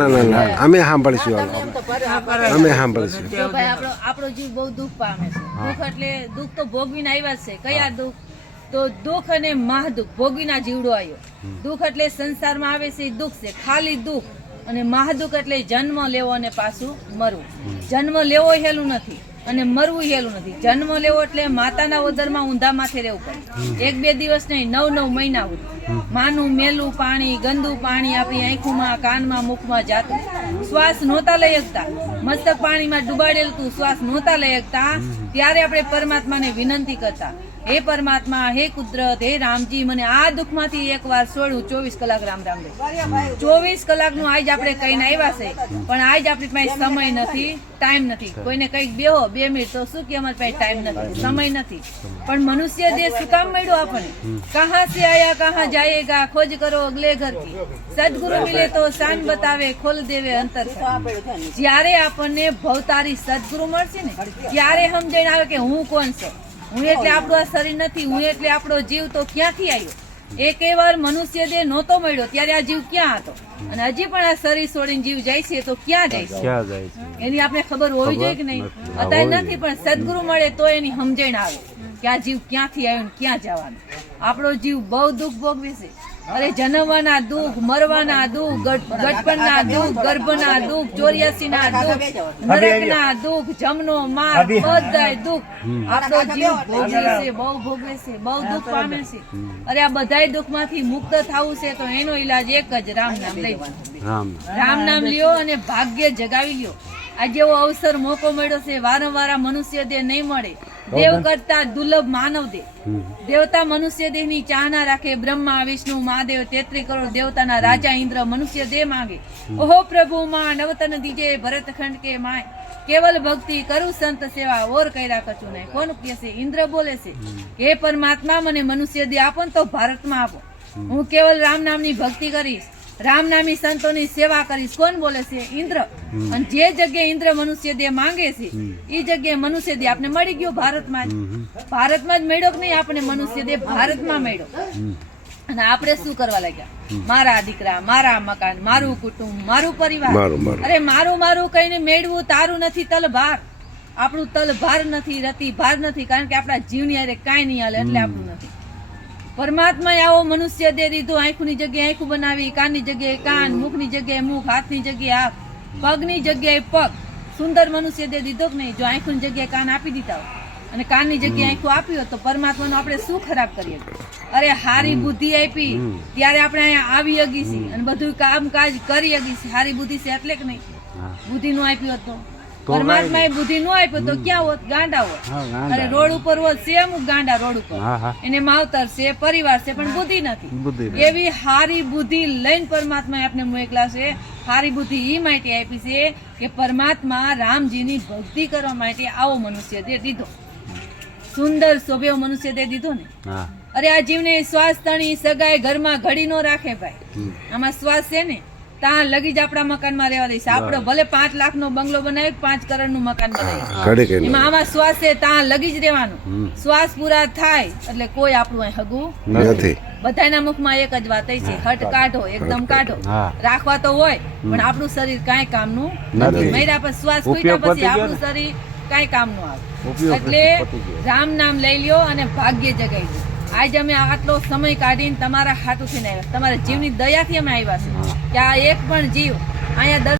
ના અમે સાંભળીશું અમે સાંભળીશું આપણો જીવ બહુ દુઃખ પામે છે. દુઃખ એટલે દુઃખ તો ભોગવીને આવ્યા છે. કયા દુઃખ? તો દુઃખ અને મહાદુઃખ ભોગવીના જીવડો આવ્યો. દુઃખ એટલે સંસારમાં આવે છે દુઃખ છે, ખાલી દુઃખ. અને મહાદુઃખ એટલે જન્મ લેવો અને પાછું મરવું. જન્મ લેવો હેલું નથી અને મરવું હેલું નથી. જન્મ લેવો એટલે માતાના ઉદરમાં ઊંધા માથે રહેવું પડે. 1-2 દિવસ નહીં, 9-9 મહિના સુધી માનું મેલું પાણી, ગંદુ પાણી આપણી આંખોમાં, કાનમાં, મુખમાં જાતું. શ્વાસ નહોતા લઈ શકતા, મસ્તક પાણીમાં ડુબાડેલું તું, શ્વાસ નહોતા લઈ શકતા. ત્યારે આપણે પરમાત્માને વિનંતી કરતા, હે પરમાત્મા, હે કુદરત, હે રામજી, મને આ દુઃખમાંથી એકવાર છોડું. 24 કલાક રામ રામ રે. 24 કલાકનું આજ આપણે કહીને આવ્યા છે, પણ આજ આપણી પાસે સમય નથી, ટાઈમ નથી. કોઈને કઈક બેહો 2 મિનિટ તો શું કે અમારી પાસે ટાઈમ નથી, સમય નથી. પણ મનુષ્ય દેહ શું કામ મળ્યો આપણને? કહા સે આયા કહા જાયેગા, ખોજ કરો અગલે ઘર કી. સદગુરુ મિલે તો શાન બતાવે, ખોલ દેવે અંતર. જ્યારે આપણને ભવતારી સદગુરુ મળશે ને, ત્યારે સમજણ આવે કે હું કોણ છું. હું એટલે આપણું આ શરીર નથી, હું એટલે આપણો જીવ તો ક્યાંથી આવ્યો? એક વાર મનુષ્ય દેહ નહોતો મળ્યો ત્યારે આ જીવ ક્યાં હતો? અને હજી પણ આ શરીર છોડીને જીવ જાય છે તો ક્યાં જાય છે? એની આપણે ખબર હોવી જોઈએ કે નહીં? અત્યારે નથી, પણ સદગુરુ મળે તો એની સમજણ આવે કે આ જીવ ક્યાંથી આવ્યો ને ક્યાં જવાનું. આપણો જીવ બહુ દુઃખ ભોગવે છે. અરે જન્મવાના દુઃખ, મરવાના દુઃખ, ગઢપણના દુઃખ, ગર્ભના દુઃખ, 84 ના દુઃખ, નરકના દુઃખ, જમનો માર, બધાય દુઃખ આપણો જીવ ભોગવે છે, બહુ ભોગવે છે, બહુ દુઃખ પામે છે. અરે આ બધાય દુઃખમાંથી મુક્ત થવું છે તો એનો ઈલાજ એક જ, રામ નામ લેવાનું. રામ નામ લ્યો અને ભાગ્ય જગાવી લ્યો. આ જેવો અવસર મોકો મળ્યો છે, વારંવાર મનુષ્ય દેહ નહીં મળે. દેવ કરતા દુર્લભ માનવ દેહ. દેવતા મનુષ્ય દેહ ની ચાહના રાખે. બ્રહ્મા, વિષ્ણુ, મહાદેવ, 33 કરોડ દેવતાના રાજા ઇન્દ્ર મનુષ્ય દેહ માંગે. ઓહો પ્રભુ માં નવતન દીજે ભરતખંડ કે માય. કેવલ ભક્તિ કરું સંત સેવા, ઓર કર્યા કચું નહીં. કોણ કહે છે? ઇન્દ્ર બોલે છે કે હે પરમાત્મા, મને મનુષ્ય દેહ આપો ને તો ભારતમાં આપો. હું કેવલ રામ નામની ભક્તિ કરીશ, રામ નામી સંતોની સેવા કરીશ. કોણ બોલે છે? ઇન્દ્ર. અને જે જગ્યાએ ઇન્દ્ર મનુષ્ય દેહ માંગે છે એ જગ્યાએ મનુષ્ય દેહ આપણે મળી ગયો ભારતમાં જ. ભારતમાં જ મળ્યો કે નહીં? આપણે મનુષ્ય દેહ ભારતમાં મળ્યો. અને આપણે શું કરવા લાગ્યા? મારા દીકરા, મારા મકાન, મારું કુટુંબ, મારું પરિવાર. અરે મારું મારું કહીને મેળવું તારું નથી તલભાર. આપણું તલભાર નથી, રતિ ભાર નથી, કારણ કે આપણા જીવની હારે કાંઈ નહીં હાલે એટલે આપણું નથી. પરમાત્માએ આવો મનુષ્ય દેહ દીધો. આંખની જગ્યાએ આંખું બનાવી, કાનની જગ્યાએ કાન, મુખની જગ્યાએ મુખ, હાથની જગ્યાએ હાથ, પગની જગ્યાએ પગ. સુંદર મનુષ્ય દેહ દીધો કે નહીં? જો આંખની જગ્યાએ કાન આપી દીધા હોય અને કાનની જગ્યાએ આંખું આપી હોત તો પરમાત્માનો આપણે શું ખરાબ કરીએ? અરે હારી બુદ્ધિ આપી ત્યારે આપણે અહીંયા આવી હગી છીએ અને બધું કામકાજ કરી હગી છીએ. હારી બુદ્ધિ છે એટલે કે નહીં? બુદ્ધિ નો આપી હોત તો પરમાત્માએ બુદ્ધિ નો આપ્યો તો ક્યાં હોત? ગાંડા હોત. અરે રોડ ઉપર હોત છે અમુક ગાંડા રોડ ઉપર, એને માવતર છે, પરિવાર છે, પણ બુદ્ધિ નથી. એવી હારી બુદ્ધિ લઈને પરમાત્માએ આપણે મોકલા છે. હારી બુદ્ધિ એ માટે આપી છે કે પરમાત્મા રામજીની ભક્તિ કરવા માટે આવો મનુષ્ય દેહ દીધો. સુંદર શોભ્યો મનુષ્ય દેહ દીધો ને. અરે આ જીવને શ્વાસ તણી સગાઈ ઘરમાં ઘડી નો રાખે ભાઈ. આમાં શ્વાસ છે ને ત્યાં લગી જ આપણા મકાનમાં રહેવા દઈશ. આપડે ભલે 5 લાખ નો બંગલો બનાવી, 5 કરોડ નું મકાન બનાવી, એમાં આમાં શ્વાસ છે ત્યાં લગી જ રહેવાનું. શ્વાસ પૂરા થાય એટલે કોઈ આપણું અહીં હગું નથી. બધાના મુખમાં એક જ વાત છે, હટ કાઢો, એકદમ કાઢો. રાખવા તો હોય પણ આપણું શરીર કાંઈ કામનું નથી. મહિના પછી શ્વાસ ફૂટ્યા પછી આપણું શરીર કાંઈ કામનું આવે. એટલે રામ નામ લઈ લ્યો અને ભાગ્ય જગાઈ લો. આજે અમે આટલો સમય કાઢીને તમારા હાટુથી આવ્યા, તમારા જીવની દયાથી અમે આવ્યા છે કે આ એક પણ જીવ અહીંયા